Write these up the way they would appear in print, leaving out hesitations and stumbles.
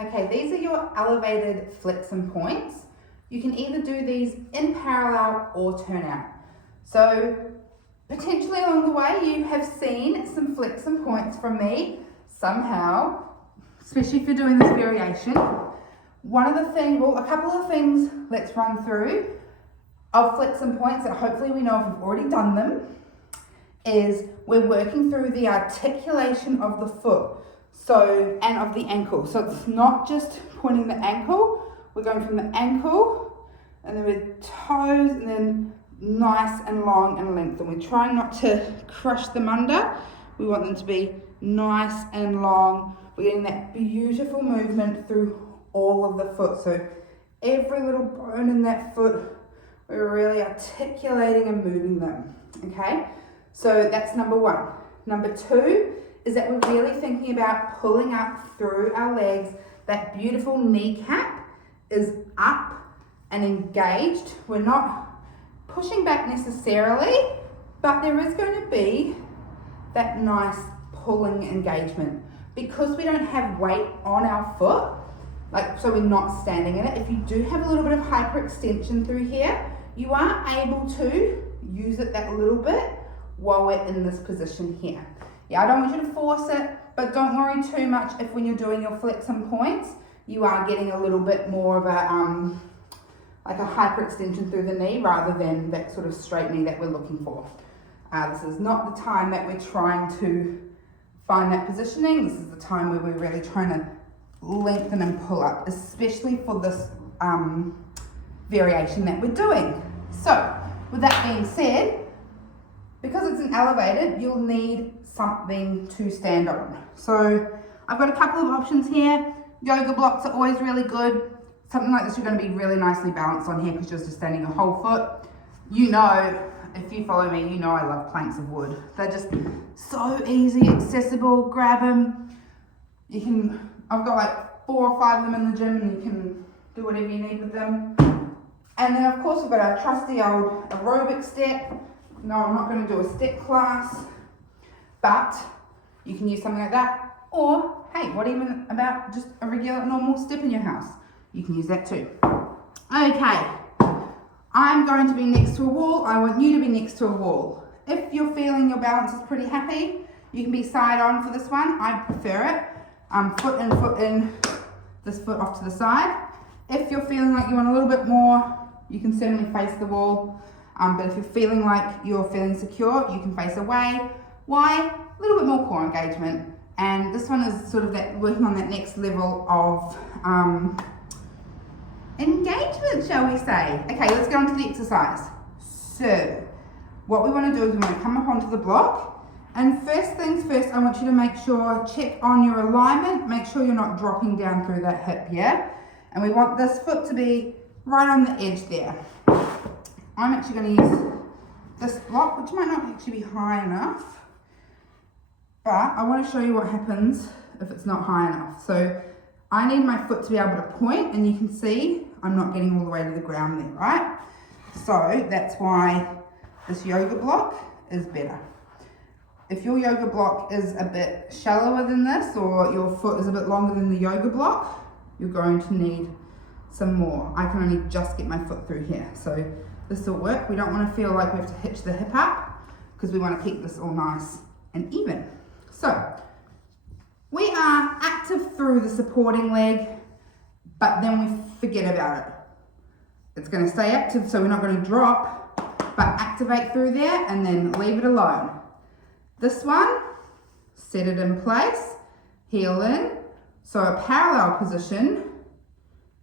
Okay, these are your elevated flexion points. You can either do these in parallel or turn out. So potentially along the way you have seen some flexion points from me somehow, especially if you're doing this variation. A couple of things let's run through of flexion points that hopefully we know if we've already done them is we're working through the articulation of the foot and of the ankle. So it's not just pointing the ankle, we're going from the ankle and then with toes and then nice and long and length, and we're trying not to crush them under. We want them to be nice and long. We're getting that beautiful movement through all of the foot. So every little bone in that foot, we're really articulating and moving them, okay? So that's number one. Number two is that we're really thinking about pulling up through our legs. That beautiful kneecap is up and engaged. We're not pushing back necessarily, but there is going to be that nice pulling engagement. Because we don't have weight on our foot, so we're not standing in it, if you do have a little bit of hyperextension through here, you are able to use it that little bit while we're in this position here. Yeah, I don't want you to force it, but don't worry too much if when you're doing your flexion points, you are getting a little bit more of a hyperextension through the knee rather than that sort of straight knee that we're looking for. This is not the time that we're trying to find that positioning. This is the time where we're really trying to lengthen and pull up, especially for this variation that we're doing. So with that being said, because it's an elevated, you'll need something to stand on. So I've got a couple of options here. Yoga blocks are always really good. Something like this, you're going to be really nicely balanced on here because you're just standing a whole foot. You know, if you follow me, you know I love planks of wood. They're just so easy, accessible, grab them. I've got like 4 or 5 of them in the gym and you can do whatever you need with them. And then of course we've got our trusty old aerobic step. No, I'm not going to do a step class, but you can use something like that. Or, hey, what even about just a regular normal step in your house? You can use that too. Okay, I'm going to be next to a wall. I want you to be next to a wall. If you're feeling your balance is pretty happy, you can be side on for this one. I prefer it. Foot in, this foot off to the side. If you're feeling like you want a little bit more, you can certainly face the wall. But if you're feeling like you're feeling secure, you can face away. Why? A little bit more core engagement. And this one is sort of that working on that next level of engagement, shall we say. Okay, let's get on to the exercise. So, what we want to do is we want to come up onto the block. And first things first, I want you to make sure, check on your alignment, make sure you're not dropping down through that hip here. And we want this foot to be right on the edge there. I'm actually going to use this block, which might not actually be high enough, but I want to show you what happens if it's not high enough. So I need my foot to be able to point, and you can see I'm not getting all the way to the ground there, right? So that's why this yoga block is better. If your yoga block is a bit shallower than this, or your foot is a bit longer than the yoga block, you're going to need some more. I can only just get my foot through here. So this will work. We don't want to feel like we have to hitch the hip up because we want to keep this all nice and even. So we are active through the supporting leg, but then we forget about it. It's going to stay active, so we're not going to drop, but activate through there and then leave it alone. This one, set it in place, heel in. So a parallel position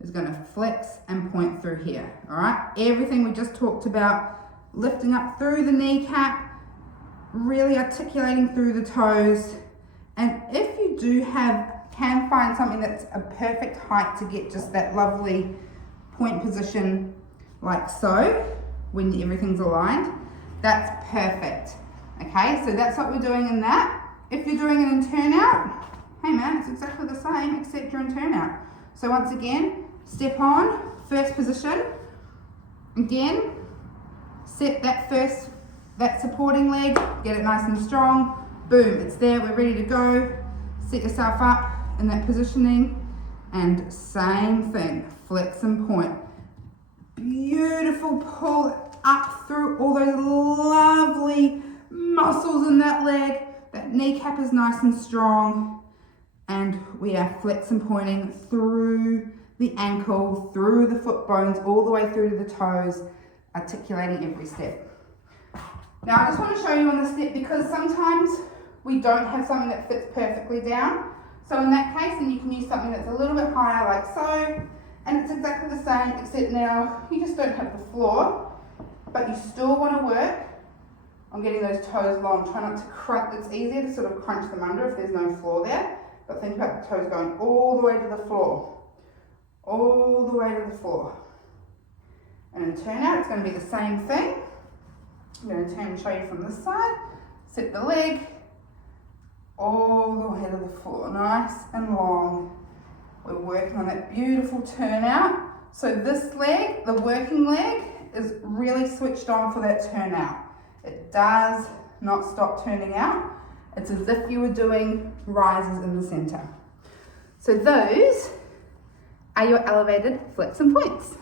is going to flex and point through here, all right? Everything we just talked about, lifting up through the kneecap, really articulating through the toes. And if you can find something that's a perfect height to get just that lovely point position like so, when everything's aligned, that's perfect. Okay, so that's what we're doing in that. If you're doing it in turnout, hey man, it's exactly the same except you're in turnout. So once again, step on, first position. Again, set that supporting leg, get it nice and strong. Boom, it's there, we're ready to go. Set yourself up in that positioning And same thing, flex and point. Beautiful pull up through all those lovely muscles in that leg. That kneecap is nice and strong. And we are flex and pointing through the ankle, through the foot bones, all the way through to the toes, articulating every step. Now I just want to show you on the step because sometimes we don't have something that fits perfectly down. So in that case, then you can use something that's a little bit higher like so, and it's exactly the same except now you just don't have the floor, but you still want to work on getting those toes long. Try not to crunch, it's easier to sort of crunch them under if there's no floor there, but think about the toes going all the way to the floor, all the way to the floor. And in turn out, it's going to be the same thing. I'm going to turn and show you from this side. Set the leg all the way to the floor, nice and long. We're working on that beautiful turnout. So this leg, the working leg, is really switched on for that turnout. It does not stop turning out. It's as if you were doing rises in the center. So those are your elevated flex and points.